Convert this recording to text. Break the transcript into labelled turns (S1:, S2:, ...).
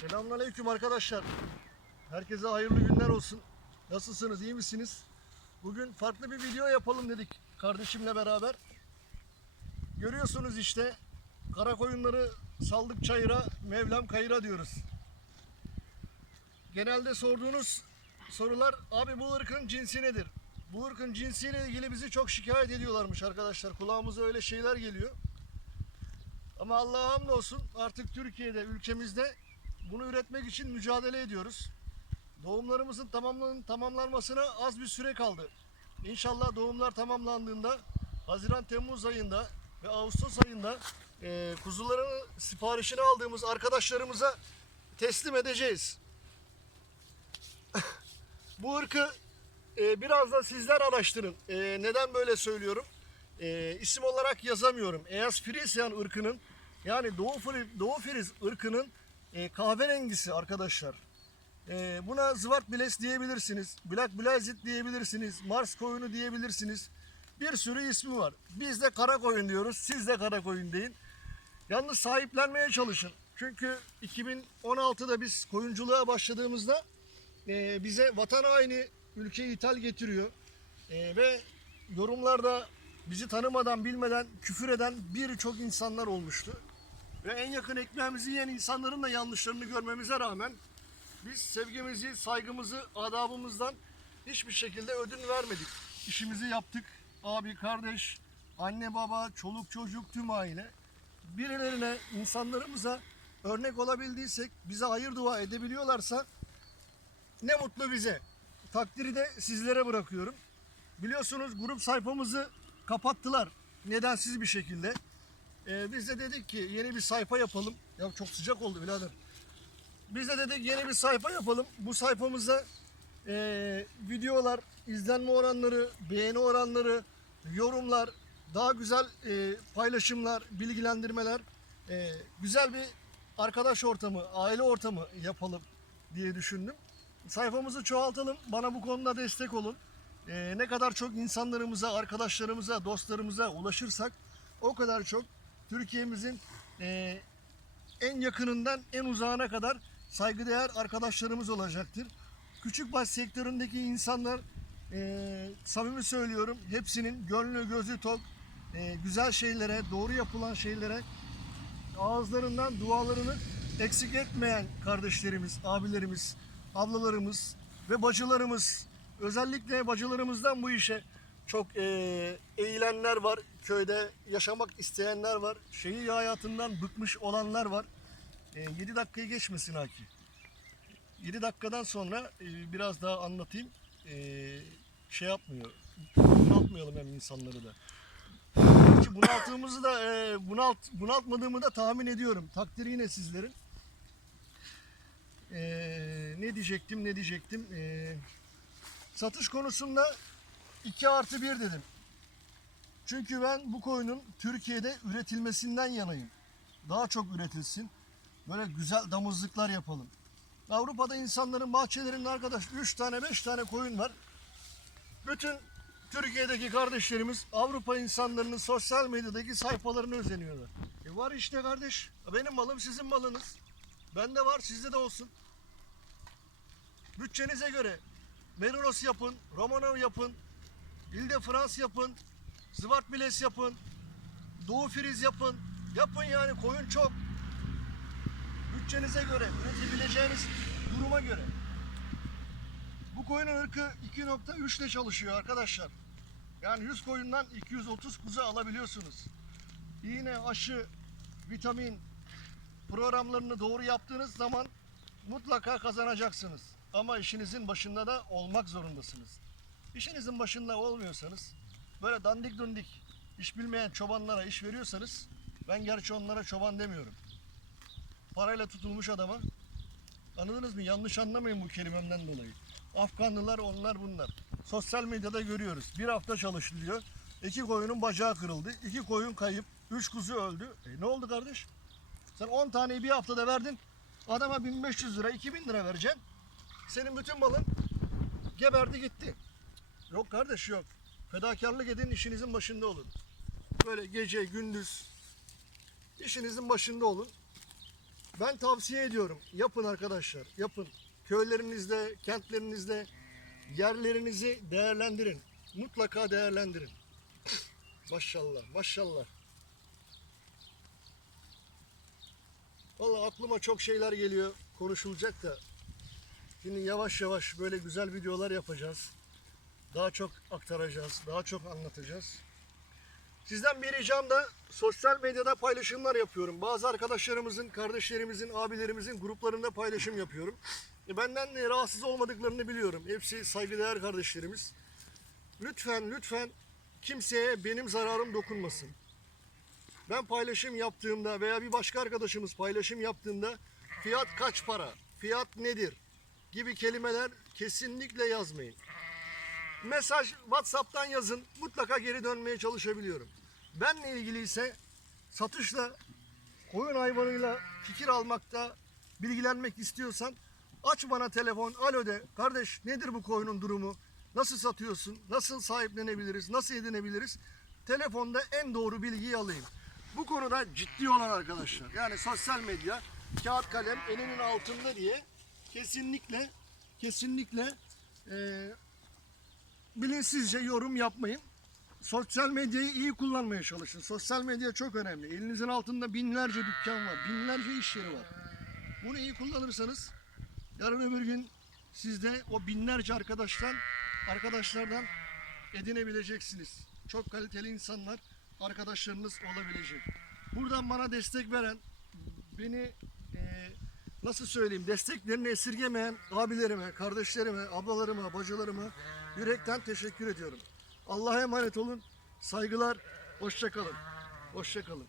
S1: Selamünaleyküm arkadaşlar. Herkese hayırlı günler olsun. Nasılsınız? iyi misiniz? Bugün farklı bir video yapalım dedik kardeşimle beraber. Görüyorsunuz işte kara koyunları saldık çayıra, Mevlam kayıra diyoruz. Genelde sorduğunuz sorular abi bu ırkın cinsi nedir? Bu ırkın cinsiyle ilgili bizi çok şikayet ediyorlarmış arkadaşlar. Kulağımıza öyle şeyler geliyor. Ama Allah'a hamdolsun artık Türkiye'de, ülkemizde bunu üretmek için mücadele ediyoruz. Doğumlarımızın tamamlan tamamlanmasına az bir süre kaldı. İnşallah doğumlar tamamlandığında Haziran-Temmuz ayında ve Ağustos ayında e, kuzuların siparişini aldığımız arkadaşlarımıza teslim edeceğiz. Bu ırkı e, biraz da sizler araştırın. E, neden böyle söylüyorum? E, isim olarak yazamıyorum. Eas Frisian ırkının yani Doğu, Fri- Doğu Friz ırkının e, kahverengisi arkadaşlar. E, buna Zwart Biles diyebilirsiniz. Black Blazit diyebilirsiniz. Mars koyunu diyebilirsiniz. Bir sürü ismi var. Biz de kara koyun diyoruz. Siz de kara koyun deyin. Yalnız sahiplenmeye çalışın. Çünkü 2016'da biz koyunculuğa başladığımızda e, bize vatan haini ülke ithal getiriyor. E, ve yorumlarda bizi tanımadan bilmeden küfür eden birçok insanlar olmuştu. Ve en yakın ekmeğimizi yiyen insanların da yanlışlarını görmemize rağmen biz sevgimizi, saygımızı, adabımızdan hiçbir şekilde ödün vermedik. İşimizi yaptık. Abi, kardeş, anne, baba, çoluk, çocuk, tüm aile. Birilerine, insanlarımıza örnek olabildiysek, bize hayır dua edebiliyorlarsa ne mutlu bize. Takdiri de sizlere bırakıyorum. Biliyorsunuz grup sayfamızı kapattılar. Nedensiz bir şekilde. Ee, biz de dedik ki yeni bir sayfa yapalım. Ya çok sıcak oldu birader. Biz de dedik yeni bir sayfa yapalım. Bu sayfamıza e, videolar, izlenme oranları, beğeni oranları, yorumlar, daha güzel e, paylaşımlar, bilgilendirmeler, e, güzel bir arkadaş ortamı, aile ortamı yapalım diye düşündüm. Sayfamızı çoğaltalım. Bana bu konuda destek olun. E, ne kadar çok insanlarımıza, arkadaşlarımıza, dostlarımıza ulaşırsak o kadar çok Türkiye'mizin e, en yakınından en uzağına kadar saygıdeğer arkadaşlarımız olacaktır. Küçükbaş sektöründeki insanlar e, samimi söylüyorum hepsinin gönlü gözü tok e, güzel şeylere doğru yapılan şeylere ağızlarından dualarını eksik etmeyen kardeşlerimiz, abilerimiz, ablalarımız ve bacılarımız özellikle bacılarımızdan bu işe çok e, eğilenler var. Köyde yaşamak isteyenler var. Şehir hayatından bıkmış olanlar var. E, 7 dakikayı geçmesin Haki. 7 dakikadan sonra e, biraz daha anlatayım. E, şey yapmıyor. Bunaltmayalım hem insanları da. Ki bunalttığımızı da e, bunalt, bunaltmadığımı da tahmin ediyorum. Takdiri yine sizlerin. E, ne diyecektim ne diyecektim. E, satış konusunda 2 artı 1 dedim. Çünkü ben bu koyunun Türkiye'de üretilmesinden yanayım. Daha çok üretilsin. Böyle güzel damızlıklar yapalım. Avrupa'da insanların bahçelerinde arkadaş 3 tane 5 tane koyun var. Bütün Türkiye'deki kardeşlerimiz Avrupa insanlarının sosyal medyadaki sayfalarını özeniyorlar. E var işte kardeş. Benim malım sizin malınız. Bende var sizde de olsun. Bütçenize göre Merinos yapın, Romanov yapın, İlde Frans yapın, Zwart Biles yapın, Doğu Friz yapın. Yapın yani koyun çok. Bütçenize göre, üretebileceğiniz duruma göre. Bu koyunun ırkı 2.3 ile çalışıyor arkadaşlar. Yani 100 koyundan 230 kuzu alabiliyorsunuz. İğne, aşı, vitamin programlarını doğru yaptığınız zaman mutlaka kazanacaksınız. Ama işinizin başında da olmak zorundasınız. İşinizin başında olmuyorsanız böyle dandik dundik iş bilmeyen çobanlara iş veriyorsanız ben gerçi onlara çoban demiyorum. Parayla tutulmuş adama anladınız mı? Yanlış anlamayın bu kelimemden dolayı. Afganlılar onlar bunlar. Sosyal medyada görüyoruz. Bir hafta çalışılıyor. İki koyunun bacağı kırıldı. iki koyun kayıp. Üç kuzu öldü. E ne oldu kardeş? Sen 10 taneyi bir haftada verdin. Adama 1500 lira, 2000 lira vereceksin. Senin bütün malın geberdi gitti. Yok kardeş yok. Fedakarlık edin işinizin başında olun. Böyle gece gündüz işinizin başında olun. Ben tavsiye ediyorum. Yapın arkadaşlar. Yapın. Köylerinizde, kentlerinizde yerlerinizi değerlendirin. Mutlaka değerlendirin. Maşallah, maşallah. Vallahi aklıma çok şeyler geliyor. Konuşulacak da. Şimdi yavaş yavaş böyle güzel videolar yapacağız. Daha çok aktaracağız. Daha çok anlatacağız. Sizden bir ricam da sosyal medyada paylaşımlar yapıyorum. Bazı arkadaşlarımızın, kardeşlerimizin, abilerimizin gruplarında paylaşım yapıyorum. E, Benden de rahatsız olmadıklarını biliyorum. Hepsi saygıdeğer kardeşlerimiz. Lütfen, lütfen kimseye benim zararım dokunmasın. Ben paylaşım yaptığımda veya bir başka arkadaşımız paylaşım yaptığında fiyat kaç para, fiyat nedir gibi kelimeler kesinlikle yazmayın. Mesaj WhatsApp'tan yazın. Mutlaka geri dönmeye çalışabiliyorum. Benle ilgili ise satışla, koyun hayvanıyla fikir almakta, bilgilenmek istiyorsan aç bana telefon. Alo de. Kardeş nedir bu koyunun durumu? Nasıl satıyorsun? Nasıl sahiplenebiliriz? Nasıl edinebiliriz? Telefonda en doğru bilgiyi alayım. Bu konuda ciddi olan arkadaşlar. Yani sosyal medya, kağıt kalem elinin altında diye kesinlikle kesinlikle eee bilinçsizce yorum yapmayın. Sosyal medyayı iyi kullanmaya çalışın. Sosyal medya çok önemli. Elinizin altında binlerce dükkan var, binlerce iş yeri var. Bunu iyi kullanırsanız yarın öbür gün siz de o binlerce arkadaştan arkadaşlardan edinebileceksiniz. Çok kaliteli insanlar arkadaşlarınız olabilecek. Buradan bana destek veren, beni eee, nasıl söyleyeyim desteklerini esirgemeyen abilerime, kardeşlerime, ablalarıma, bacılarıma yürekten teşekkür ediyorum. Allah'a emanet olun. Saygılar. Hoşça kalın. Hoşça kalın.